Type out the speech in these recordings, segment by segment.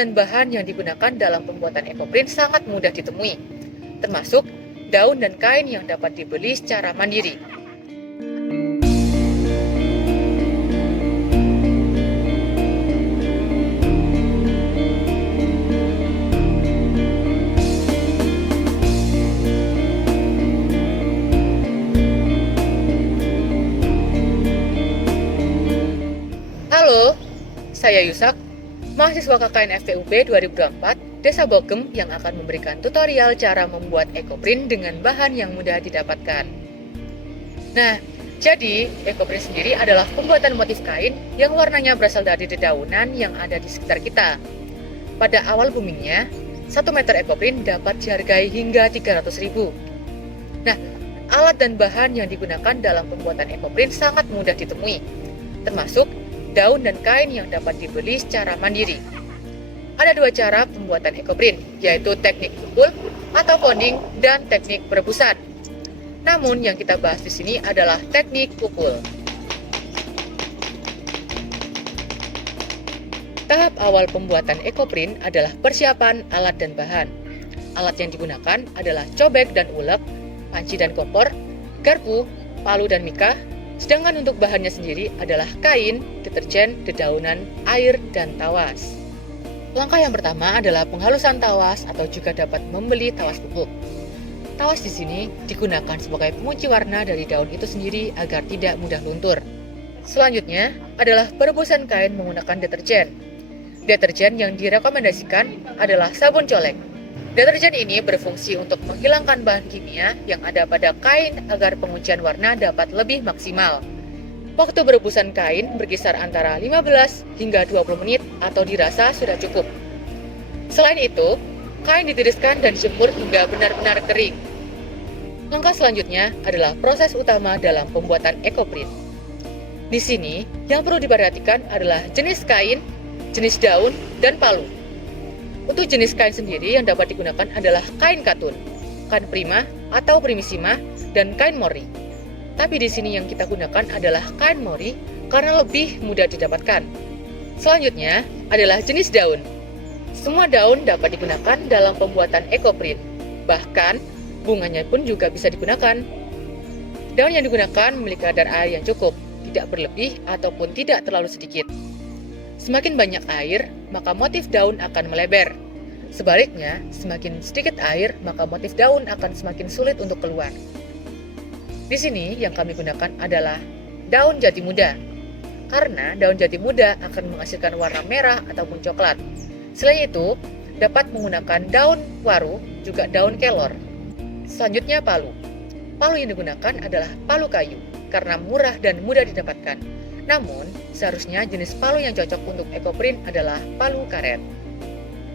dan bahan yang digunakan dalam pembuatan ekoprint sangat mudah ditemui, termasuk daun dan kain yang dapat dibeli secara mandiri. Halo, saya Yusak, mahasiswa KKN FPUB 2024, Desa Bogem yang akan memberikan tutorial cara membuat ekoprint dengan bahan yang mudah didapatkan. Nah, jadi ekoprint sendiri adalah pembuatan motif kain yang warnanya berasal dari dedaunan yang ada di sekitar kita. Pada awal boomingnya, 1 meter ekoprint dapat dihargai hingga 300.000. Nah, alat dan bahan yang digunakan dalam pembuatan ekoprint sangat mudah ditemui, termasuk daun dan kain yang dapat dibeli secara mandiri. Ada 2 cara pembuatan ekoprint, yaitu teknik pukul atau pounding dan teknik perebusan. Namun yang kita bahas di sini adalah teknik pukul. Tahap awal pembuatan ekoprint adalah persiapan alat dan bahan. Alat yang digunakan adalah cobek dan ulek, panci dan kompor, garpu, palu dan mika. Sedangkan untuk bahannya sendiri adalah kain, deterjen, dedaunan, air, dan tawas. Langkah yang pertama adalah penghalusan tawas atau juga dapat membeli tawas pupuk. Tawas di sini digunakan sebagai pengunci warna dari daun itu sendiri agar tidak mudah luntur. Selanjutnya adalah perebusan kain menggunakan deterjen. Deterjen yang direkomendasikan adalah sabun colek. Deterjen ini berfungsi untuk menghilangkan bahan kimia yang ada pada kain agar penguncian warna dapat lebih maksimal. Waktu berebusan kain berkisar antara 15 hingga 20 menit atau dirasa sudah cukup. Selain itu, kain ditiriskan dan dijemur hingga benar-benar kering. Langkah selanjutnya adalah proses utama dalam pembuatan ekoprint. Di sini, yang perlu diperhatikan adalah jenis kain, jenis daun, dan palu. Untuk jenis kain sendiri yang dapat digunakan adalah kain katun, kain prima atau primissima, dan kain mori. Tapi di sini yang kita gunakan adalah kain mori karena lebih mudah didapatkan. Selanjutnya adalah jenis daun. Semua daun dapat digunakan dalam pembuatan ekoprint. Bahkan bunganya pun juga bisa digunakan. Daun yang digunakan memiliki kadar air yang cukup, tidak berlebih ataupun tidak terlalu sedikit. Semakin banyak air, maka motif daun akan melebar. Sebaliknya, semakin sedikit air, maka motif daun akan semakin sulit untuk keluar. Di sini yang kami gunakan adalah daun jati muda, karena daun jati muda akan menghasilkan warna merah ataupun coklat. Selain itu, dapat menggunakan daun waru, juga daun kelor. Selanjutnya palu. Palu yang digunakan adalah palu kayu, karena murah dan mudah didapatkan. Namun, seharusnya jenis palu yang cocok untuk ekoprint adalah palu karet.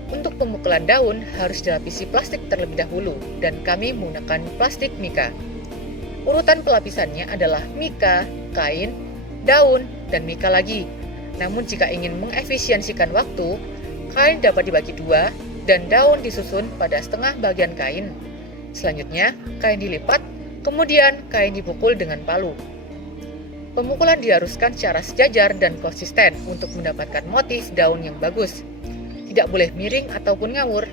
Untuk pemukulan daun harus dilapisi plastik terlebih dahulu, dan kami menggunakan plastik mika. Urutan pelapisannya adalah mika, kain, daun, dan mika lagi. Namun jika ingin mengefisiensikan waktu, kain dapat dibagi 2 dan daun disusun pada setengah bagian kain. Selanjutnya, kain dilipat, kemudian kain dipukul dengan palu. Pemukulan diharuskan secara sejajar dan konsisten untuk mendapatkan motif daun yang bagus. Tidak boleh miring ataupun ngawur.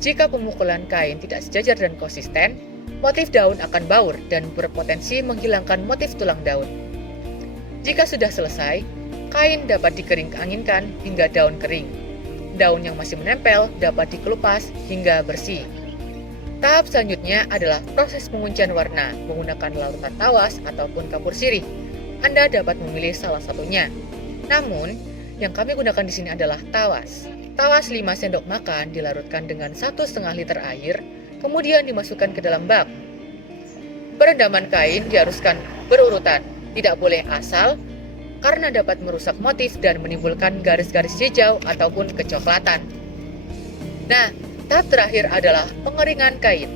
Jika pemukulan kain tidak sejajar dan konsisten, motif daun akan baur dan berpotensi menghilangkan motif tulang daun. Jika sudah selesai, kain dapat dikering-anginkan hingga daun kering. Daun yang masih menempel dapat dikelupas hingga bersih. Tahap selanjutnya adalah proses penguncian warna menggunakan larutan tawas ataupun kapur sirih. Anda dapat memilih salah satunya. Namun, yang kami gunakan di sini adalah tawas. Tawas 5 sendok makan dilarutkan dengan 1,5 liter air, kemudian dimasukkan ke dalam bak. Perendaman kain diharuskan berurutan, tidak boleh asal, karena dapat merusak motif dan menimbulkan garis-garis hijau ataupun kecoklatan. Nah, tahap terakhir adalah pengeringan kain.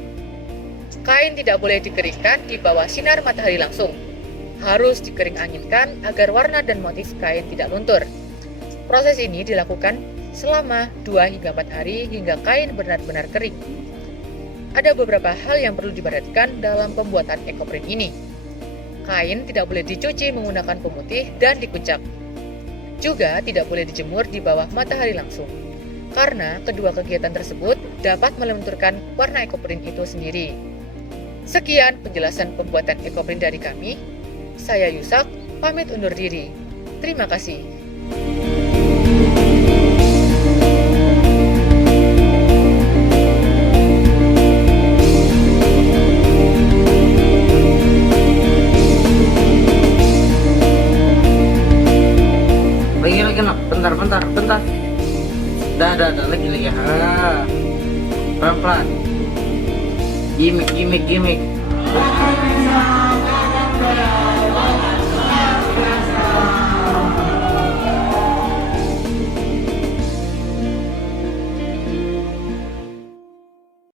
Kain tidak boleh dikeringkan di bawah sinar matahari langsung. Harus dikering-anginkan agar warna dan motif kain tidak luntur. Proses ini dilakukan selama 2 hingga 4 hari hingga kain benar-benar kering. Ada beberapa hal yang perlu diperhatikan dalam pembuatan ekoprint ini. Kain tidak boleh dicuci menggunakan pemutih dan dikucak. Juga tidak boleh dijemur di bawah matahari langsung. karena kedua kegiatan tersebut dapat melenturkan warna ekoprint itu sendiri. Sekian penjelasan pembuatan ekoprint dari kami. Saya Yusak, pamit undur diri. Terima kasih. Lagi nak, bentar. Dah, lagi. Pelan-pelan. Gimik.